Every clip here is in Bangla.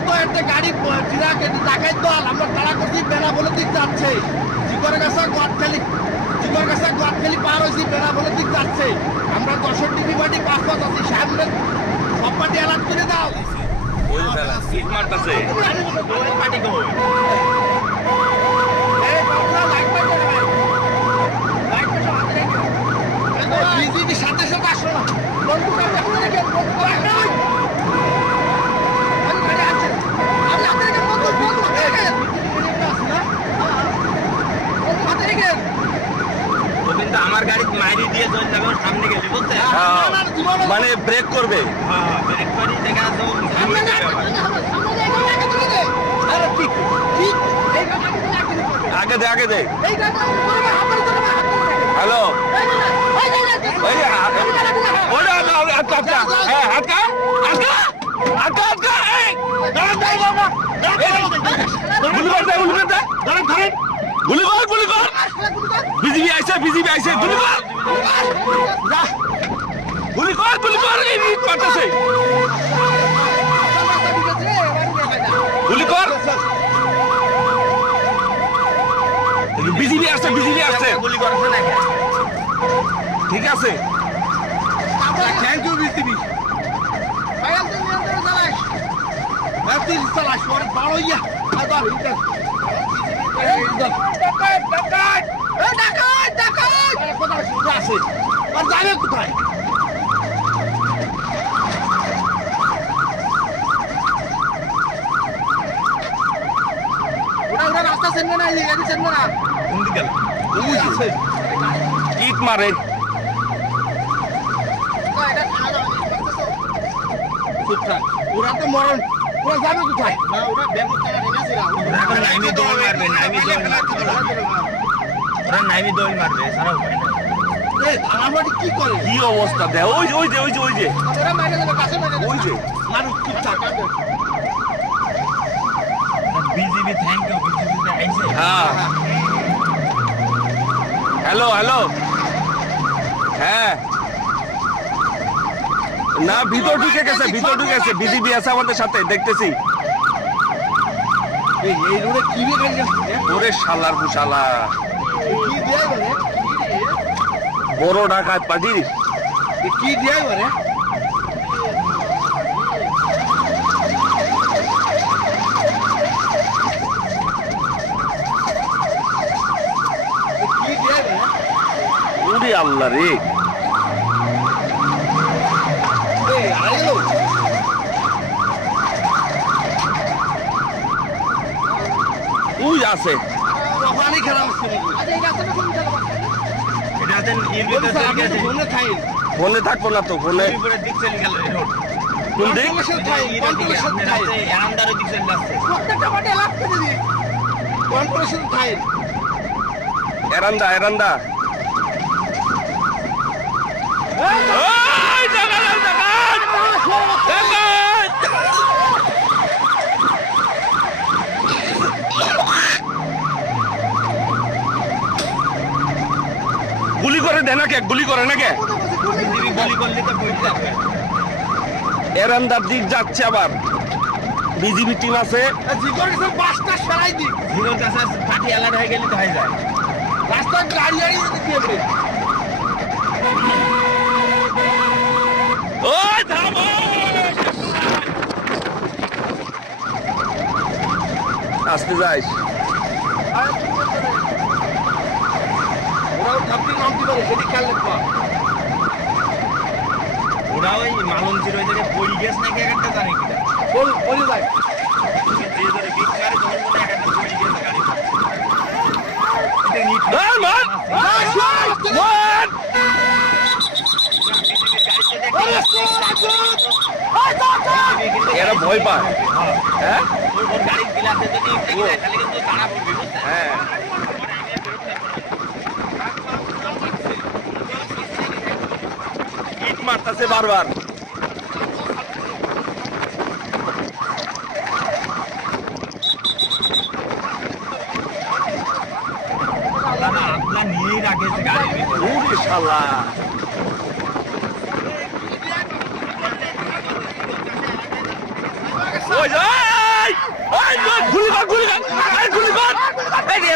তো একটা গাড়ি টাকায় দল আমরা তারা করছি বেড়া বলে দিক যাচ্ছে জিগর গাছা গদখালি পার হয়েছি বেড়া বলে দিক যাচ্ছে আমরা 10 টিভি বাটি 5 পাঁচ আছি সামনে সব পাটি অ্যালার্ট করে দাও ওই ফেলা সিট মারতাছে পাটি গো এই বাবা লাইট পাটি লাইট পাটি হাতে রেখে বিজিবি সাথে সাথে আসলো না বন্ধু কাছে হাতে রেখে বন্ধু করে আমার গাড়ি মাইরি দিয়ে জল যাবে সামনে গেলে বুঝতে মানে ব্রেক করবে ব্রেক করি দেখা তো সামনে যাবে আগে দে হ্যালো গুলি কর বিজিবি আইছে গুলি কর এই পাঠাছে গুলি কর বিজিবি আসছে গুলি করছে না ঠিক আছে থ্যাংক ইউ বিজিবি ভাইয়া তুই নিয়ন্ত্রণে চালাস ওর বড় ইয়া আবার যাবে কোথায় ওরা রাস্তা চেনবে না গাড়ি চেনবে না কোন দিকে আছে ইট মারে ওরা তো মরণ ওরা যাবে কোথায় না ওরা ব্যাংক টাকা রেখেছে এখন নাইমি দৌড় মারবে ওরা নাইমি দৌড় মারবে সারা উপায় না এই আমাদের কি করে কি অবস্থা দেখ ওই যে ওরা মাইরে যাবে কাছে মাইরে ওই যে মানুষ চুপচাপ কাঁদবে বিজিবি থ্যাংক ইউ বিজিবি আইছে হ্যাঁ হ্যালো হ্যাঁ না ভিতর ঢুকে গেছে বিজিবি আছে আমাদের সাথে দেখতেছি এই রোডে কি রে গাড়ি যাচ্ছে ওরে শালার বুশালা কি দেয় বলে বড় ডাকাত পাজি কি দেয় বলে কি দেয় বলে ওরে আল্লাহ রে এই আইলো ওই আছে পানি খেলা হচ্ছে আচ্ছা এই রাস্তাটা কোন জায়গা এটাতে ইনভিটেশন গেছে ফোনে খাই ফোনে থাকবো না তো ফোনে উপরে দিক চলে গেল এই রোড কোন দিক এরান্দারের দিক চলে যাচ্ছে প্রত্যেকটা পাটি অ্যালার্ট করে দিই কর্পোরেশন খাই এরান্দা ওই ডাকাত গুলি করে না কে গুলি করলে তো বই যাবে এরান্দার দিক যাচ্ছে আবার বিজিবি টিম আছে জিগর গেছে বাসটা সরাই দিই জিরো কাছে পার্টি অ্যালার্ট হয়ে গেলে তো হয়ে যায় রাস্তায় গাড়ি দিতে ওই থামো আসতে যাইস ওরাও ধাপটি নামতে পারে সেটি খেয়াল রাখবা ওরা ওই মালন ছিল ওই জায়গায় পড়ি গেছ নাকি একটা জানে কিনা বলে যায় যে ধরে বিকারে তখন মনে একটা পড়ি গেছে গাড়ি এটা নিট মার এরা ভয় পায় হ্যাঁ ওর গাড়ির গ্লাসে যদি ঠেকে যায় তাহলে কিন্তু দাঁড়া পড়বে হ্যাঁ ইট মারতাছে বারবার আপনার নিয়েই রাখেছে গাড়ির ভিতরে ওরে শালা ওই যা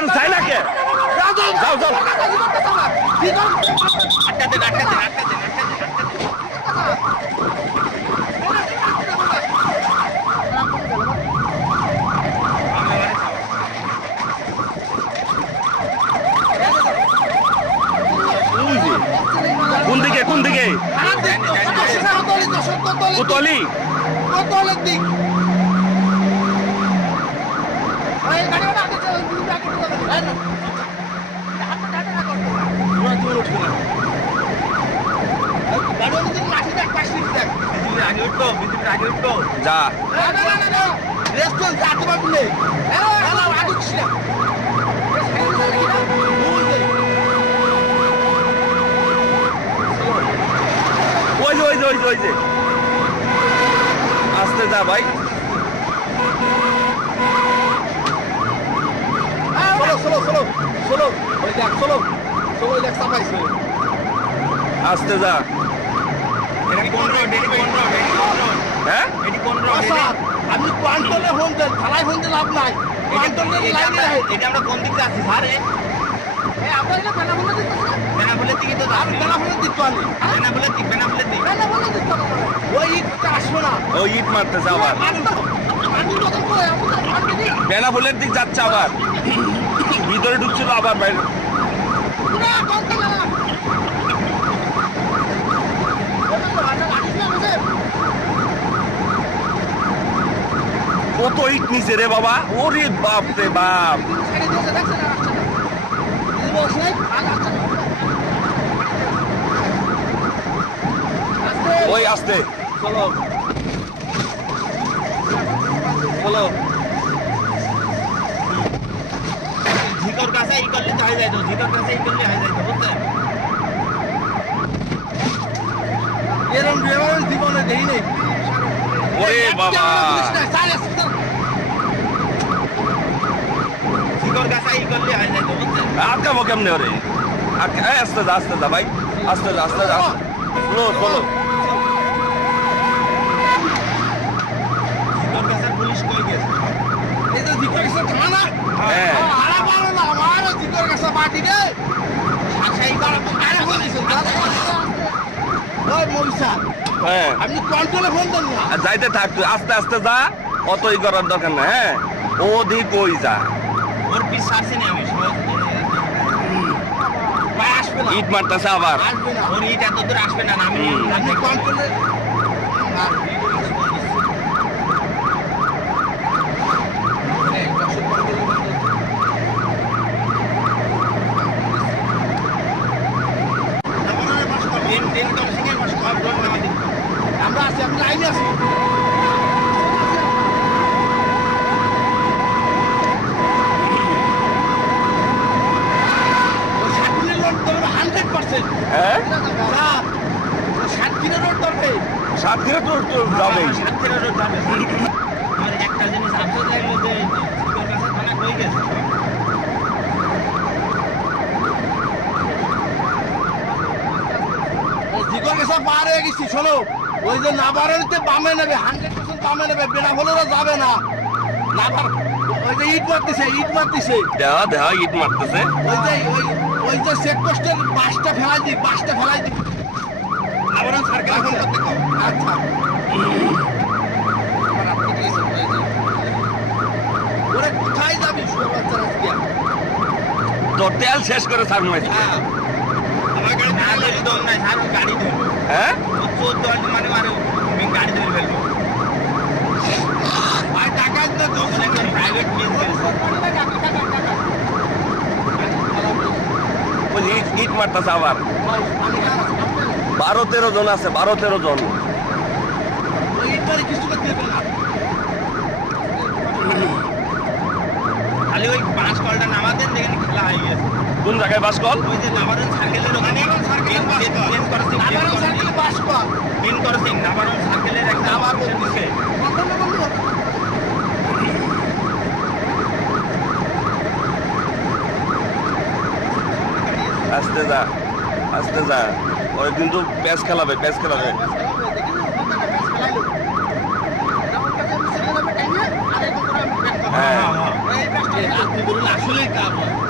কেন চাই না কে যাও যাও আটটা দেন আটটা দেন আটটা দেন আটটা দেন ওই যে, কোন দিকে কোন দিকে কোতলি কোতলের দিক আগে উঠতো বিদ্যুৎ আগে উঠতো যা রেস্টুরেন্ট যেতে পারবি না আগে ছিল ওই যে ওই যে ওই যে ওই যে আসতে যা ভাই চলো চলো চলো চলো ওই দেখ চলো চলো ওই দেখ চাপাইছে আসতে যা এটা কোন রোড এটি কোন রোড এটি কোন রোড হ্যাঁ এটি কোন রোড আচ্ছা আমি কোয়ান্টলে ফোন দেন থালায় ফোন দিলে লাভ নাই কোয়ান্টলে লাইনে রাখে এটা আমরা কোন দিকে আছি স্যার আপনার এটা বেনাবলে দিতে বেনাবলের দিকে তো আমি বেনাবলে দিতে পারি বেনাবলের দিক বেনাবলের দিক বেনাবলে দিতে পারি ওই ইটটা আসবে না ও ইট মারতেছে আবার আমি বদল করে আমি তো মারবে নি বেনাফুলের দিক যাচ্ছে আবার ভিতরে ঢুকছিল আবার বাইরে না কোনটা না কত ইট নিচে রে বাবা ওরে বাপ রে বাপ ওই আসতে চলো চলো ঝিকর কাছে ই করলে তো হয়ে যাইতো ঝিকর কাছে ই করলে হয়ে যাইতো বুঝছেন এরম ড্রাইভার জীবনে দেই নেই ওরে বাবা ঝিকর কাছে ই করলে হয়ে যাইতো বুঝছেন আটকাবো কেমনে ওরে আস্তে যা ভাই আস্তে যা স্লো চলো ঝিকর কাছে পুলিশ কই গেছে এই যে জিকর কাছে থানা হ্যাঁ আরে পারো না আমার জিকর কাছে পার্টি রে আচ্ছা এই বার আরে বলিস ওই মবিসা হ্যাঁ আমি কন্ট্রোলে ফোন দেন না আর যাইতে থাক তুই আস্তে আস্তে যা অতই করার দরকার না হ্যাঁ ওদিক ওই যা ওর পিস ছাড়ছি না আমি সহজ ভাই আসবে না ইট মারতেছে আবার আসবে না ওর ইট এত দূর আসবে না আমি আমি কন্ট্রোলে আমরা আছি আমি লাইনে আছি ও 7 দিনের রোড ধরবে 100% হ্যাঁ স্যার 7 দিনের রোড ধরবে সাত দিনে তো যাবে আমার একটা জিনিস আফসোস লাগলো যে ঝিকর কাছে থানা কই গেছে জিগর গেছে পার হয়ে গেছি শোনো ওই যে নাবারণীতে বামে নেবে 100% বামে নেবে বেনা হলেও যাবে না নাবার ওই যে ইট মারতেছে দেওয়া ইট মারতেছে ওই যে চেক পোস্টের বাসটা ফেলাই দিই আবার সার্কেল ফোন করতে কও আচ্ছা ওরে কোথায় যাবি শুয়ে বাচ্চারা আজকে তোর তেল শেষ করে ছাড় মাইছে আমার গাড়ি দম নাই স্যার গাড়ি ধরবো হ্যাঁ ও 14 মানে আমি গাড়ি ধরে ফেলবো ভাই টাকা দিতে তো প্রাইভেট কেস ওই ইট মারতেছে আবার 12-13 জন আছে 12-13 জন ওই ইটবারে কিছু করতে দেবে না খালি ওই পাঁচ কলটা নামাতেন দেখেন খেলা হয়ে গেছে কোন জায়গায় বাস কল ওই যে নাবারণ সার্কেলের ওখানে সার্কেলে বাস কর মেন করসিং নাবারণ সার্কেলের একটা আবার দিছে আস্তে যা ওই কিন্তু প্যাচ খেলাবে হ্যাঁ আপনি বলুন আসলেই কাজ হয়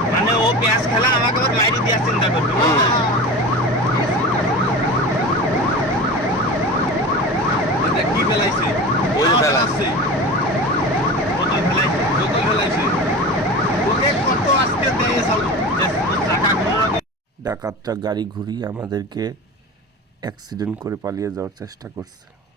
প্যাঁচ খেলা আমাকে আবার মাইরি দেওয়ার চিন্তা করবে এটা কি ফেলাইছে? ওই যে আমার ফেলা। আছে। বোতল ফেলাইছে বোতল ফেলাইছে। ওকে কত আজকে দিয়ে চালু। চাকাগুলো ডাকাতটা গাড়ি ঘুরিয়ে আমাদেরকে অ্যাক্সিডেন্ট করে পালিয়ে যাওয়ার চেষ্টা করছে।